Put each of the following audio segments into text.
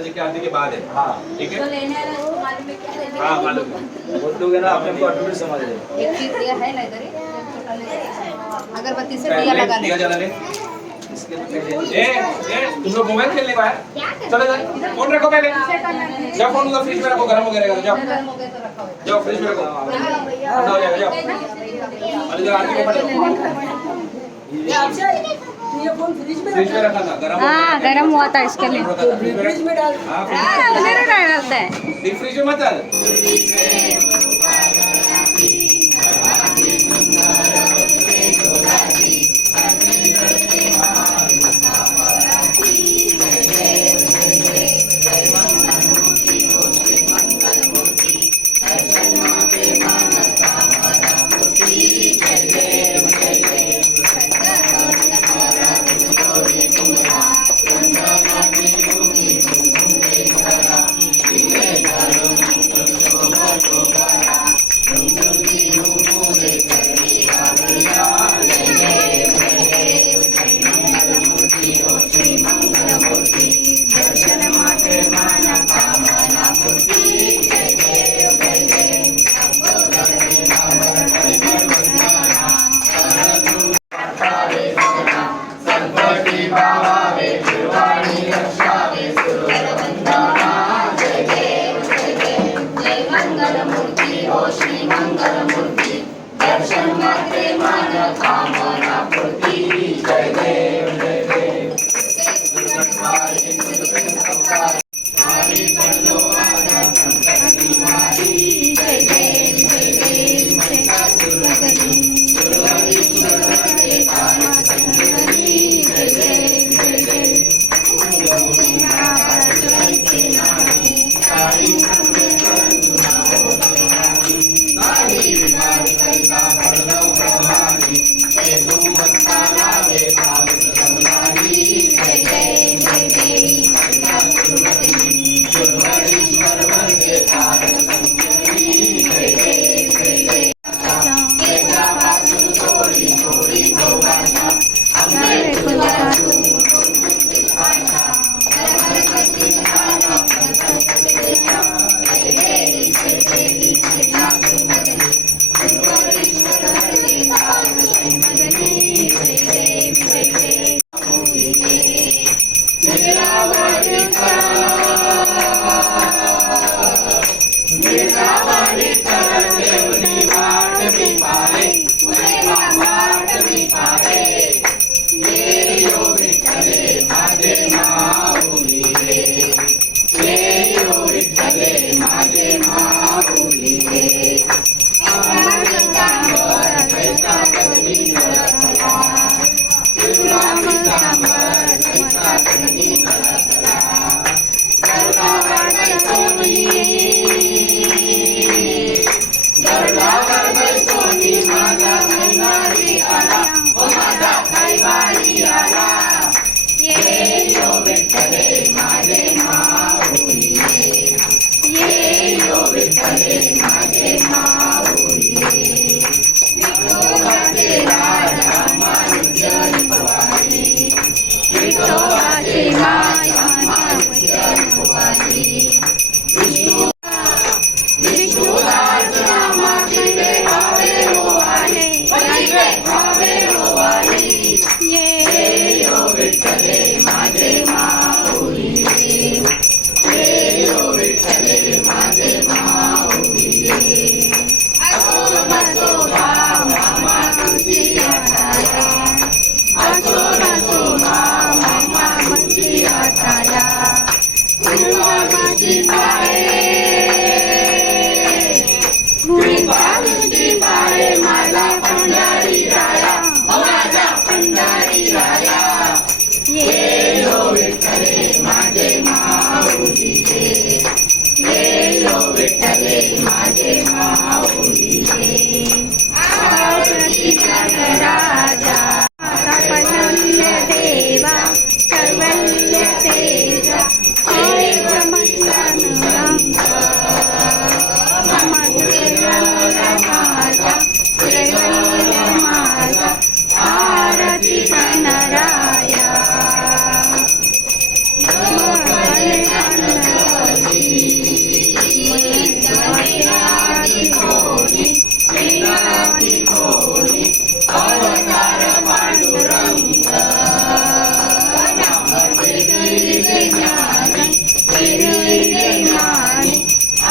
माता जी की आरती के बाद है। हाँ ठीक है, जो लेने आ रहा है उसको मालूम है क्या लेने हाँ मालूम है। वो लोग है ना अपने को ऑटोमेटिक समझ रहे हैं। एक चीज दिया है ना इधर ही छोटा ले अगरबत्ती से पहले दिया लगा ले दिया जला ले। ए, तुम लोग मोबाइल खेलने को आए? चलो इधर फोन रखो पहले। जाओ फोन उधर फ्रिज में रखो, गर्म हो गया रहेगा। जाओ गर्म हो गया तो रखा हुआ जाओ फ्रिज में रखो, ठंडा हो जाएगा। जाओ और इधर आरती को पकड़ो। फ्रिज में रखा था, गर्म हो हाँ गया। गर्म हुआ था इसके लिए। रखा था, फ्रिज में डाल। हाँ मेरे डालते हैं। डीप फ्रिज में मत डाल। Thank you.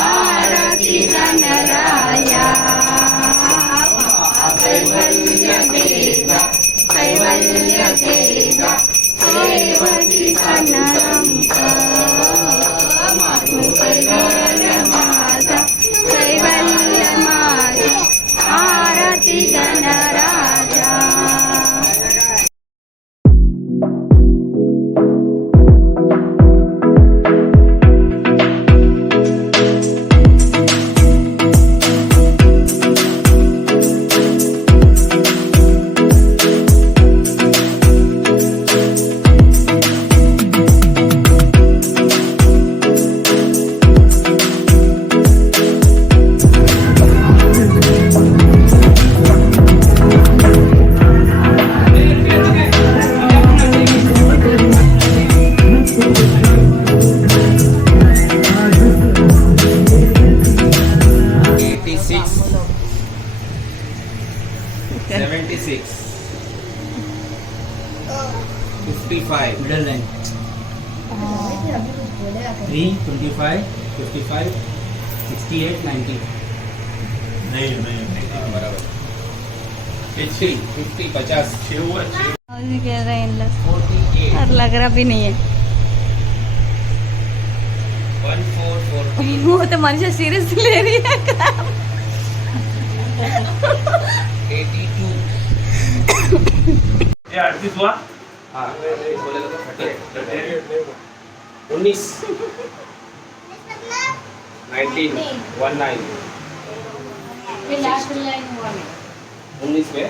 आरती गणराया कैवल्य देवा कैवल्य देवा देवती कनरंग कैवल्य माझा कैवल्य माझा आरती गणराजा मिडल लाइन 3 25 55 68 90 नहीं बराबर 50 50 कह रहे हैं इन लोग 48 और लग रहा भी नहीं है 1440 वो तो मनुष्य सीरियस ले रही है 82 ये 38 हुआ हाँ बोलेगा तो 38 19 19 19 ये लास्ट लाइन हुआ है 19 में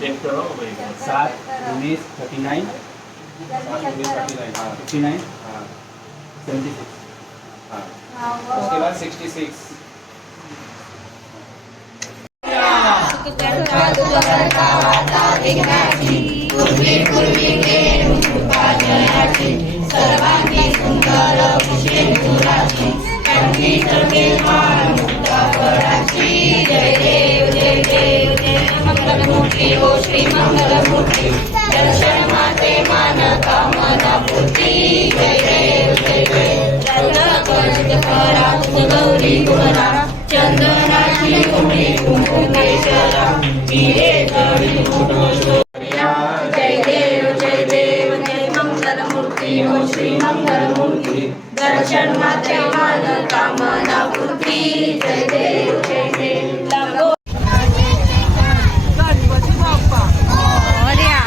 चेक करो भाई 7 19 39 39 हाँ 59 हाँ 76 हाँ उसके बाद 66 जय देव जय मंगल मूर्ति हो श्री मंगल मूर्ति दर्शन माते मन कामना पूर्ति जय देव लगो गणपती बाप्पा मोरया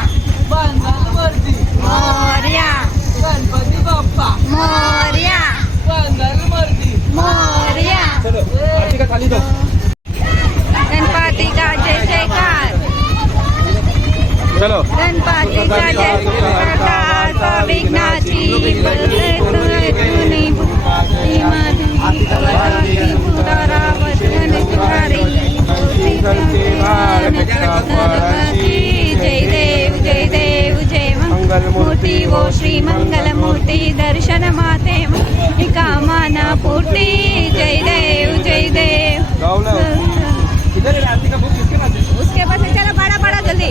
मंगलमूर्ती मोरया गणपती बाप्पा मोरया मंगलमूर्ती मोरया चलो आरती का थाली दो गणपति का जय जयकार चलो गणपति का जय जयकार विघ्नाची जय देव जय मंगल मूर्ति वो श्री मंगल मूर्ति दर्शन माते कामना पूर्ति जय देव इधर आरती का बुक किसके पास है उसके पास है, चलो बड़ा बड़ा जल्दी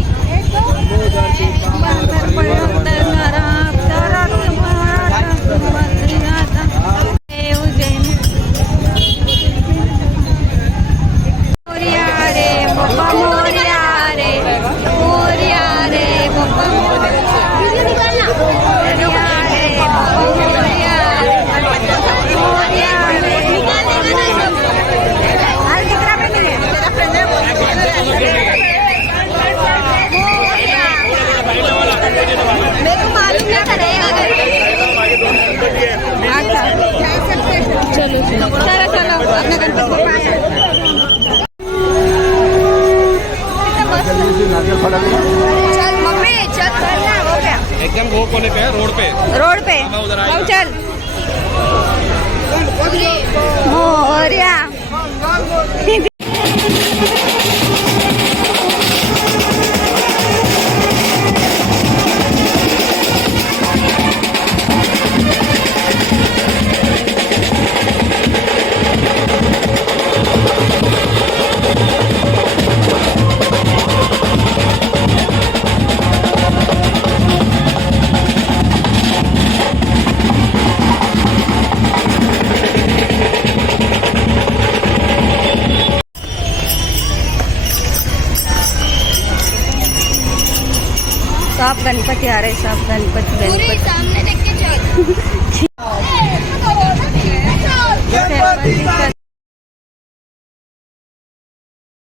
चलो अपने गणपति को चल मम्मी चल करना हो गया एकदम वो कोने पे है रोड पे रोड पे चल मोरया साफ गणपति आ रहे, साफ गणपति पूरी गणपति सामने देख के चल